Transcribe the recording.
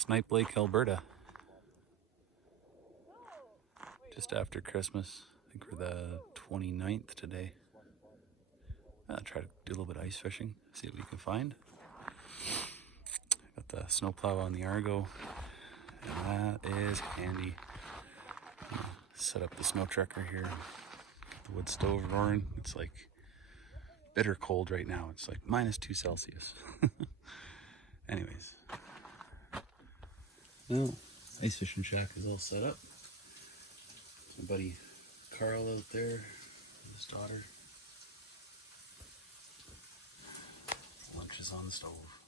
Snipe Lake, Alberta. Just after Christmas. I think we're the 29th today. I'll try to do a little bit of ice fishing, see what we can find. Got the snowplow on the Argo, and that is handy. Set up the Snowtrekker here. The wood stove roaring. It's like bitter cold right now. It's like -2 Celsius. Anyways. Well, ice fishing shack is all set up. My buddy Carl out there with his daughter. Lunch is on the stove.